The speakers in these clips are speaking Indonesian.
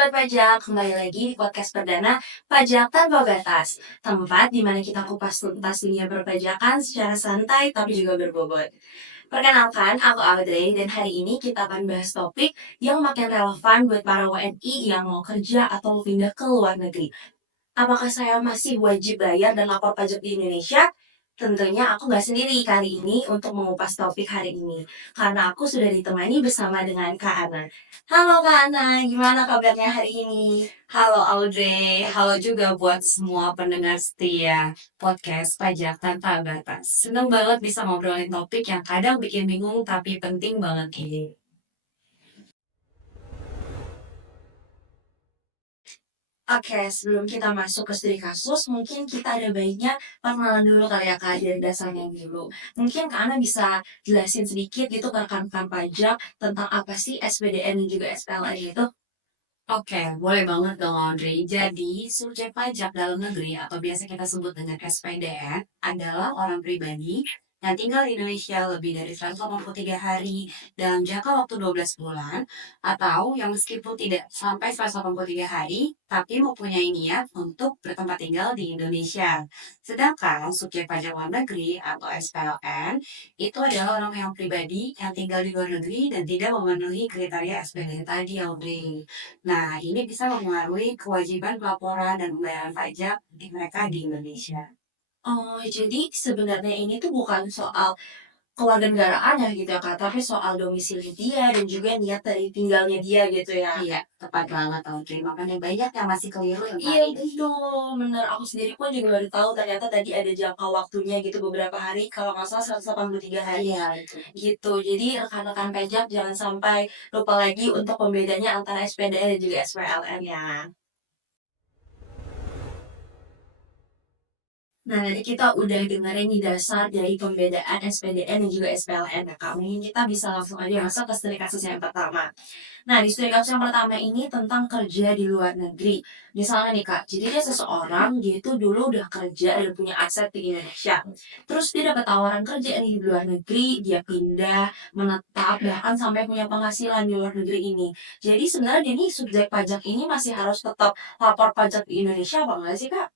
Sobat Pajak, kembali lagi di podcast perdana Pajak Tanpa Batas, tempat di mana kita kupas tuntas dunia perpajakan secara santai tapi juga berbobot. Perkenalkan, aku Audrey dan hari ini kita akan bahas topik yang makin relevan buat para WNI yang mau kerja atau mau pindah ke luar negeri. Apakah saya masih wajib bayar dan lapor pajak di Indonesia? Tentunya aku nggak sendiri kali ini untuk mengupas topik hari ini, karena aku sudah ditemani bersama dengan Kak Ana. Halo Kak Ana, gimana kabarnya hari ini? Halo Audrey, halo juga buat semua pendengar setia podcast Pajak Tanpa Batas. Seneng banget bisa ngobrolin topik yang kadang bikin bingung tapi penting banget ini. Oke, sebelum kita masuk ke studi kasus, mungkin kita ada baiknya perkenalan dulu kali ya Kak, dari dasarnya dulu. Mungkin Kak Ana bisa jelasin sedikit gitu ke rekan-rekan pajak tentang apa sih SPDN dan juga SPLN itu? Oke, boleh banget dong Audrey. Jadi, subjek pajak dalam negeri atau biasa kita sebut dengan SPDN adalah orang pribadi yang tinggal di Indonesia lebih dari 183 hari dalam jangka waktu 12 bulan atau yang meskipun tidak sampai 183 hari tapi mempunyai niat untuk bertempat tinggal di Indonesia. Sedangkan subjek pajak luar negeri atau SPLN itu adalah orang yang pribadi yang tinggal di luar negeri dan tidak memenuhi kriteria SPDN tadi, Audrey. Nah, ini bisa mempengaruhi kewajiban pelaporan dan pembayaran pajak di mereka di Indonesia. Oh, jadi sebenarnya ini tuh bukan soal kewarganegaraan ya gitu ya Kak, tapi soal domisili dia dan juga niat dari tinggalnya dia gitu ya. Iya, tepat banget, Audrey. Makanya banyak yang masih keliru tentang Iya ini. betul, bener. Aku sendiri pun juga baru tahu ternyata tadi ada jangka waktunya gitu beberapa hari, kalau nggak salah 183 hari Iya, itu. gitu. Jadi rekan-rekan pajak jangan sampai lupa lagi untuk pembedanya antara SPDN dan juga SPLN ya. Nah, tadi kita udah dengerin nih dasar dari pembedaan SPDN dan juga SPLN ya Kak. Mungkin kita bisa langsung aja masuk ke studi kasus yang pertama. Nah, di studi kasus yang pertama ini tentang kerja di luar negeri. Misalnya nih Kak, jadi dia seseorang, dia itu dulu udah kerja dan punya aset di Indonesia. Terus dia dapat tawaran kerja nih di luar negeri, dia pindah, menetap, bahkan sampai punya penghasilan di luar negeri ini. Jadi sebenarnya dia nih subjek pajak ini masih harus tetap lapor pajak di Indonesia apa enggak sih Kak?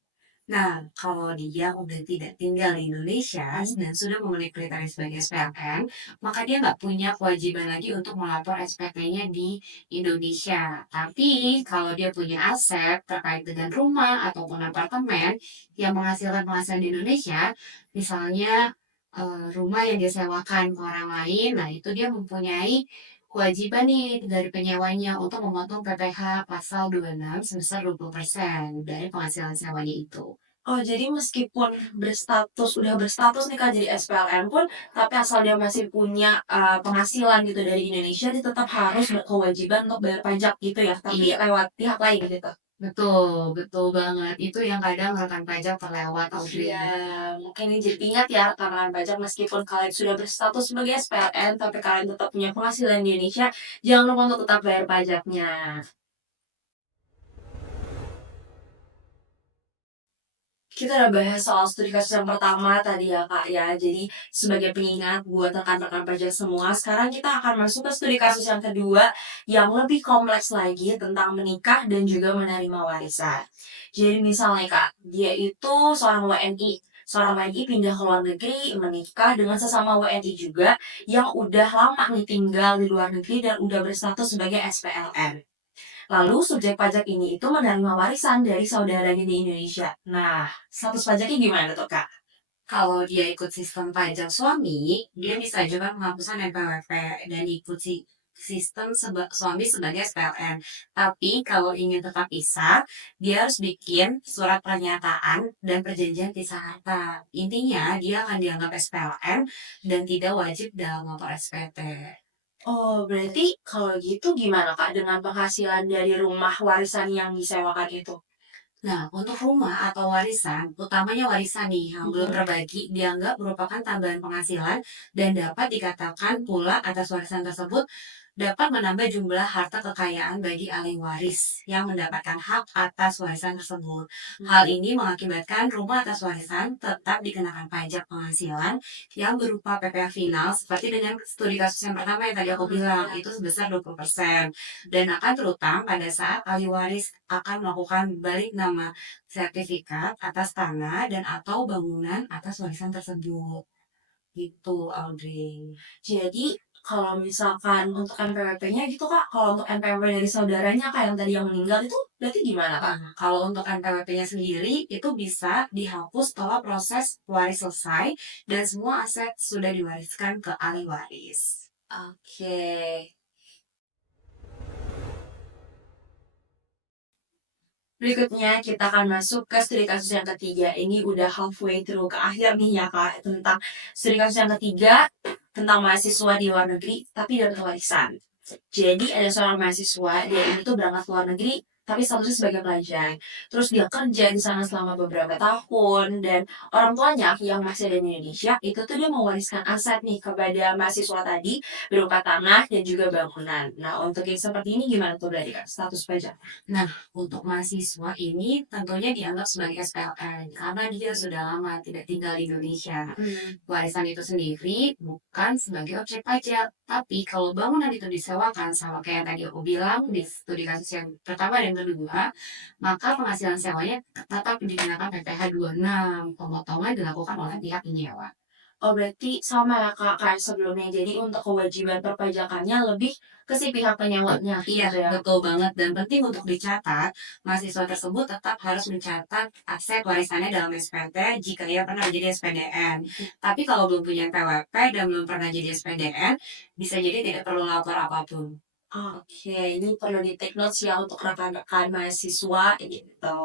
Nah, kalau dia udah tidak tinggal di Indonesia dan sudah memenuhi kriteria sebagai SPLN, maka dia nggak punya kewajiban lagi untuk melapor SPT-nya di Indonesia. Tapi kalau dia punya aset terkait dengan rumah ataupun apartemen yang menghasilkan penghasilan di Indonesia, misalnya rumah yang disewakan ke orang lain, nah itu dia mempunyai kewajiban nih dari penyewanya untuk memotong PPh pasal 26 sebesar 20% dari penghasilan sewanya itu. Oh, jadi meskipun udah berstatus nih Kak jadi SPLN pun, tapi asal dia masih punya, penghasilan gitu dari Indonesia, dia tetap harus berkewajiban untuk bayar pajak gitu ya, tapi Iya, lewat pihak lain gitu? betul, betul banget. Itu yang kadang rekan pajak terlewat, Audrey. Iya, mungkin ini jadi ingat ya rekan-rekan pajak meskipun kalian sudah berstatus sebagai SPLN, tapi kalian tetap punya penghasilan di Indonesia, jangan lupa untuk tetap bayar pajaknya. Kita udah bahas soal studi kasus yang pertama tadi ya Kak ya. Jadi sebagai pengingat buat rekan-rekan pelajar semua, sekarang kita akan masuk ke studi kasus yang kedua yang lebih kompleks lagi tentang menikah dan juga menerima warisan. Jadi misalnya Kak, dia itu seorang WNI. Seorang WNI pindah ke luar negeri, menikah dengan sesama WNI juga yang udah lama nih tinggal di luar negeri dan udah berstatus sebagai SPLN. Lalu subjek pajak ini itu menerima warisan dari saudaranya di Indonesia. Nah, status pajaknya gimana tuh Kak? Kalau dia ikut sistem pajak suami, dia bisa juga penghapusan NPWP dan ikut sistem suami sebagai SPLN. Tapi kalau ingin tetap pisah, dia harus bikin surat pernyataan dan perjanjian pisah harta. Intinya, dia akan dianggap SPLN dan tidak wajib dalam lapor SPT. Oh, berarti kalau gitu gimana Kak dengan penghasilan dari rumah warisan yang disewakan itu? Nah, untuk rumah atau warisan, utamanya warisan nih yang belum Mhm. terbagi, dianggap merupakan tambahan penghasilan dan dapat dikatakan pula atas warisan tersebut dapat menambah jumlah harta kekayaan bagi ahli waris yang mendapatkan hak atas warisan tersebut. Hal ini mengakibatkan rumah atas warisan tetap dikenakan pajak penghasilan yang berupa PPh final seperti dengan studi kasus yang pertama yang tadi aku bilang itu sebesar 20% dan akan terutang pada saat ahli waris akan melakukan balik nama sertifikat atas tanah dan atau bangunan atas warisan tersebut. Gitu, Audrey. Jadi kalau misalkan untuk NPWP-nya gitu Kak, kalau untuk NPWP dari saudaranya Kak yang tadi yang meninggal itu berarti gimana Kak? Nah, kalau untuk NPWP-nya sendiri itu bisa dihapus setelah proses waris selesai dan semua aset sudah diwariskan ke ahli waris. Oke. Berikutnya kita akan masuk ke studi kasus yang ketiga. Ini udah halfway through ke akhir nih ya Kak, tentang studi kasus yang ketiga tentang mahasiswa di luar negeri tapi dapat warisan. Jadi ada seorang mahasiswa, dia ini tuh berangkat ke luar negeri, tapi statusnya sebagai pelajar. Terus dia kerja di sana selama beberapa tahun, dan orang tuanya yang masih ada di Indonesia, itu tuh dia mewariskan aset nih kepada mahasiswa tadi, berupa tanah dan juga bangunan. Nah, untuk yang seperti ini gimana tuh berarti Kak, status pajak? Nah, untuk mahasiswa ini tentunya dianggap sebagai SPLN karena dia sudah lama tidak tinggal di Indonesia. Warisan itu sendiri bukan sebagai objek pajak, tapi kalau bangunan itu disewakan sama kayak yang tadi aku bilang di studi kasus yang pertama dan kedua, maka penghasilan sewanya tetap dikenakan PPh 26, pemotongan dilakukan oleh pihak penyewa. Oh, berarti sama ya Kak, kayak sebelumnya. Jadi untuk kewajiban perpajakannya lebih ke si pihak penyewanya Iya, gitu ya? betul banget. Dan penting untuk dicatat, mahasiswa tersebut tetap harus mencatat aset warisannya dalam SPT jika ia pernah menjadi SPDN. Tapi kalau belum punya PWP dan belum pernah jadi SPDN, bisa jadi tidak perlu lapor apapun. Oke, ini perlu di-take notes ya untuk rekan-rekan mahasiswa gitu.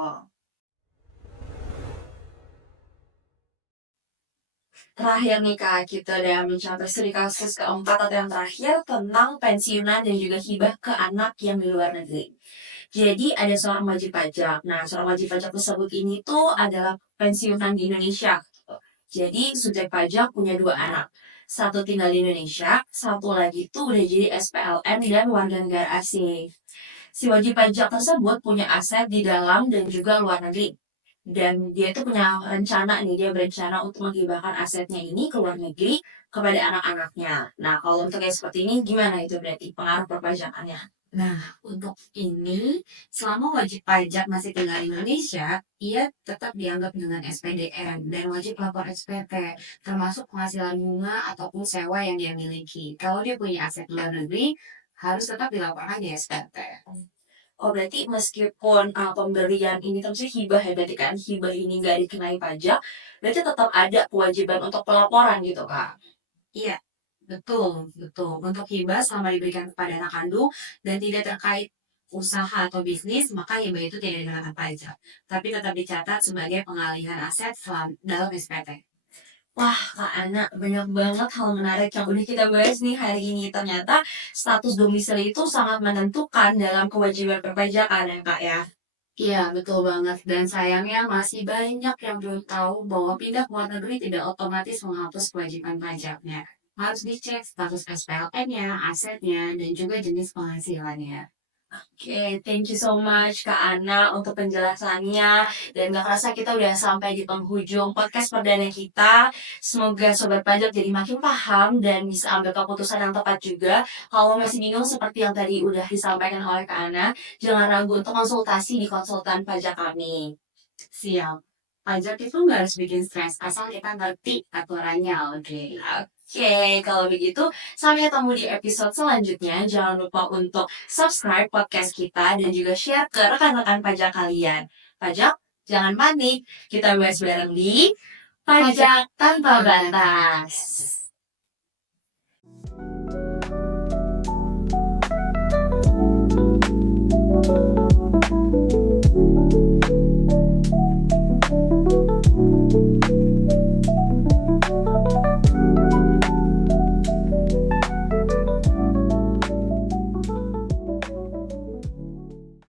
Terakhir nih Kak, kita udah mencapai studi kasus keempat atau yang terakhir tentang pensiunan dan juga hibah ke anak yang di luar negeri. Jadi ada seorang wajib pajak. Nah, seorang wajib pajak tersebut ini tuh adalah pensiunan di Indonesia. Gitu. Jadi subjek pajak punya dua anak. Satu tinggal di Indonesia, satu lagi tuh udah jadi SPLN dan warga negara asing. Si wajib pajak tersebut punya aset di dalam dan juga luar negeri. Dan dia itu punya rencana nih, dia berencana untuk menghibahkan asetnya ini ke luar negeri kepada anak-anaknya. Nah, kalau untuk yang seperti ini, gimana itu berarti pengaruh perpajakannya? Nah, untuk ini, selama wajib pajak masih tinggal di Indonesia, ia tetap dianggap dengan SPDN dan wajib lapor SPT, termasuk penghasilan bunga ataupun sewa yang dia miliki. Kalau dia punya aset luar negeri, harus tetap dilaporkan di SPT. Oh, berarti meskipun pemberian ini kan maksudnya hibah ya, berarti kan hibah ini nggak dikenai pajak, berarti tetap ada kewajiban untuk pelaporan gitu, Kak? Iya, betul, betul. Untuk hibah selama diberikan kepada anak kandung dan tidak terkait usaha atau bisnis, maka hibah itu tidak dikenakan pajak. Tapi tetap dicatat sebagai pengalihan aset dalam SPT. Wah, Kak Ana, banyak banget hal menarik yang udah kita bahas nih hari ini. Ternyata status domisili itu sangat menentukan dalam kewajiban perpajakan ya, Kak ya? Iya, betul banget. Dan sayangnya masih banyak yang belum tahu bahwa pindah ke luar negeri tidak otomatis menghapus kewajiban pajaknya. Harus dicek status SPLN-nya, asetnya, dan juga jenis penghasilannya. Oke, thank you so much Kak Ana untuk penjelasannya. Dan gak kerasa kita udah sampai di penghujung podcast perdana kita. Semoga Sobat Pajak jadi makin paham dan bisa ambil keputusan yang tepat juga. Kalau masih bingung seperti yang tadi udah disampaikan oleh Kak Ana, jangan ragu untuk konsultasi di konsultan pajak kami. Siap. Pajak itu nggak harus bikin stres, asal kita ngerti aturannya, oke. Oke, kalau begitu sampai ketemu di episode selanjutnya. Jangan lupa untuk subscribe podcast kita dan juga share ke rekan-rekan pajak kalian. Pajak, jangan panik. Kita bahas bareng di Pajak Tanpa Batas.